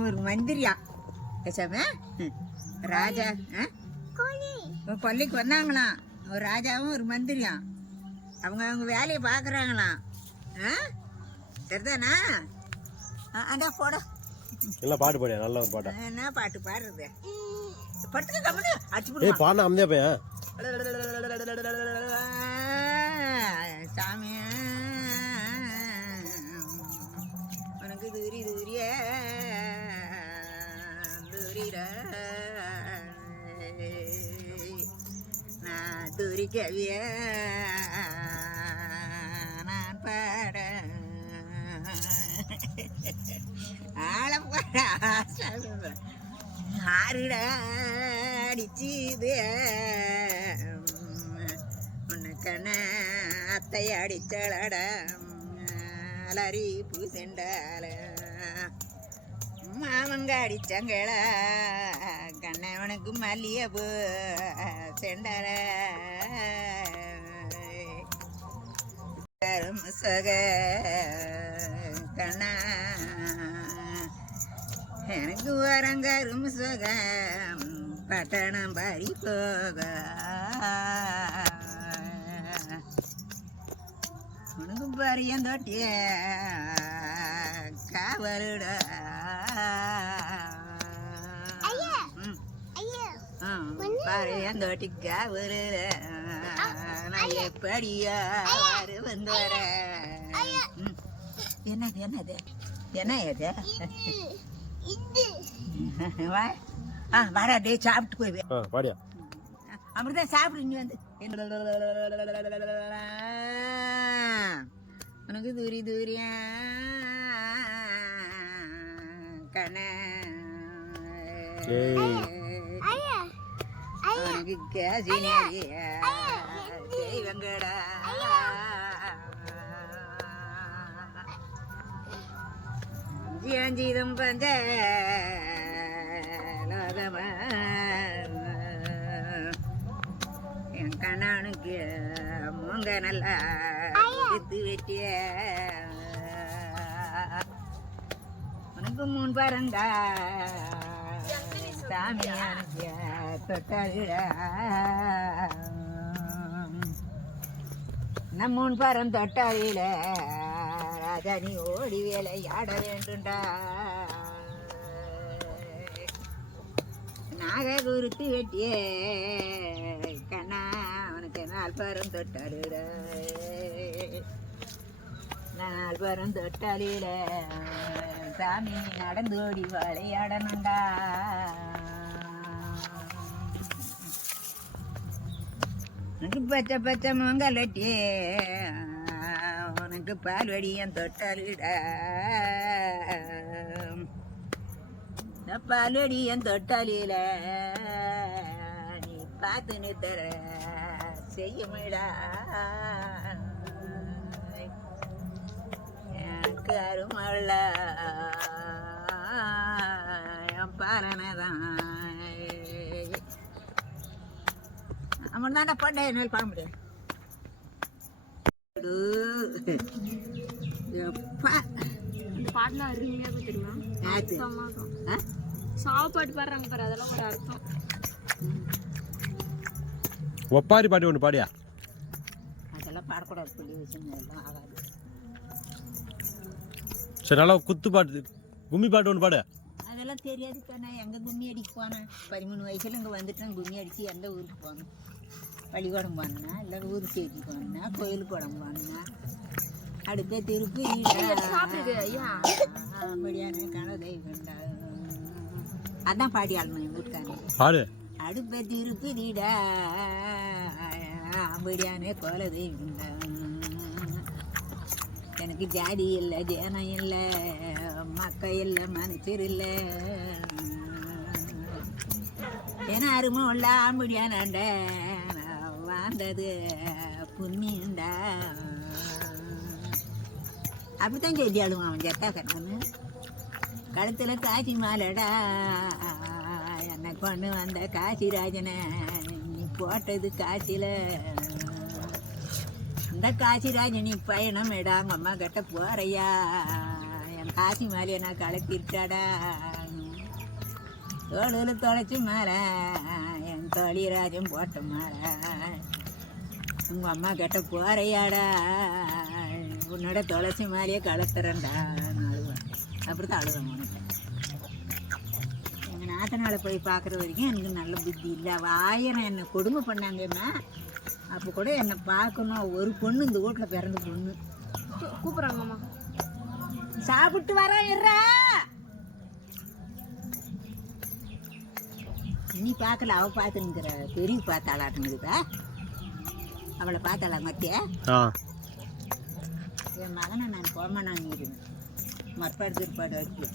ஒரு மந்திரியா? பேசாம ராஜா ஆ? ஒரு கொல்லைக்கு வந்தாங்களாம் ஒரு ராஜாவும் ஒரு மந்திரியாம் அவங்க அவங்க வேலையை பார்க்குறாங்களாம் ஆ? சரிதானா? ஆ, அடா போட. நல்லா பாட்டு பாடியா? நல்ல ஒரு பாட்டா. என்ன பாட்டு பாடுறது? படுத்துக்க கம்மனு. அடிச்சு ஏய் பாடினா அமைதியா பையன் தூரிட நான் தூரி நான் பாட ஆள பாட ஆறுடா அடிச்சுது. உனக்கண்ண அத்தை அடிச்சளட அலறி பூசெண்டால மாமங்க அடிச்சங்கள கண்ணவனுக்கு மல்லிகைப்பூ செண்டர கரும் சொக கண்ணா எனக்கு வரங்கரும் சக பட்டணம் பறி போக. உனக்கு பரியந்தோட்டிய தொட்டிய காவலுட பரியம் தொட்டி காவலுட நான் எப்படியாரு வந்து வர. என்னது என்னது? என்ன இது? வா. ஆ வாடா டே சாப்பிட்டு போய் வே. ஆ பாடியா அமிர்தா சாப்பிடு நீ வந்து. உனக்கு தூரி தூரியா? நேரியா தெய்வங்கடா. ஜீவம் பஞ்ச என் கண்ணனுக்கு மூங்க நல்லா வெட்டிய அங்கு முன் பறந்த சாமி எனக்கு தொட்டாவிடா நம்ம மூணு பாரம் ஓடி வேலையாட வேண்டுண்டா. நாக குருத்து வெட்டியே கண்ணா உனக்கு நாள் பரம் தொட்டாலுட நாள் வரும் தொட்டாலில. சாமி நீ நடந்து ஓடி விளையாடணுண்டா உனக்கு பச்சை பச்சை மங்கலட்டி. உனக்கு பால் வடியன் தொட்டாலுட. பால் வடியன் தொட்டாலில. நீ பார்த்து நிறுத்தற செய்யுமிடா. என் பாலனதான் அவன் தானே பண்ண என்னால் பாட முடியும்? இந்த பாட்டுலாம் அருமையாக தெரியுமா? ஆச்சு. அர்த்தமா இருக்கும். ஆ? சாவு பாட்டு பாடுறாங்க பாரு அதெல்லாம் ஒரு அர்த்தம். ஒப்பாரி பாட்டு ஒன்று பாடியா? அதெல்லாம் பாடக்கூடாது சொல்லி விஷயம் எல்லாம் ஆகாது. சரி நல்லா குத்து பாட்டு கும்மி பாட்டு ஒன்று பாடு. அதெல்லாம் தெரியாதுப்பா நான் எங்கே கும்மி அடிக்க போனேன் பதிமூணு வயசுல இங்கே வந்துட்டேன். கும்மி அடித்து எந்த ஊருக்கு போனேன் பள்ளிக்கூடம் போனேன்னா இல்லை ஊர் சேர்த்தி போனேன்னா கோயிலுக்கு குடம் போனேன்னா அடுத்த திருப்பி. அப்படியான கனதை கண்டா. அதான் பாடி ஆடணும் எங்கள் வீட்டுக்காரங்க பாடு. அடுப்ப திருப்பிடா அப்படியான கோல தெய்வம் எனக்கு ஜாதி இல்லை ஜேனம் இல்லை மக்க இல்லை மனுஷர் இல்லை. ஏன்னா அருமும் இல்லை ஆம்படியானாண்ட வாழ்ந்தது புண்ணியண்டா. அப்படித்தான் சொல்லி அழுவான் அவன் ஜட்டா கண்ணு கழுத்தில் காசி மாலடா. என்னை கொண்டு வந்த காசிராஜனை நீ போட்டது காசில. இந்த காசிராஜனி பயணம் இடாங்க அம்மா கிட்ட போறையா? காசி மாலையை நான் கலத்திருக்காடா தோளுல தொலைச்சி மாற என் தோழிராஜன் போட்ட மாற. உங்க அம்மா கிட்ட போறையாடா? உன்னோட துளசி மாலையை கலத்துறேன்டா அழுவேன் அப்படி தான் அழுவேன் உனக்கு எங்கள் நாத்தனால போய் பார்க்குற வரைக்கும் எனக்கு நல்ல புத்தி இல்லை. ஆயிரம் என்னை கொடுமை பண்ணாங்கம்மா? அப்போ கூட என்னை பார்க்கணும். ஒரு பொண்ணு இந்த வீட்டில் பிறந்த பொண்ணு. கூ- கூப்பிடுறாங்க அம்மா சாப்பிட்டு வரேன் இருறா நீ பார்க்கல அவள் பார்த்துனுங்கிற பெரிய பார்த்தாளாட்டுனுக்குதா அவளை பார்த்தாளா மத்திய? என் மகனை நான் போமா நான் இருந்தேன். மற்பாடு திருப்பாடு வச்சு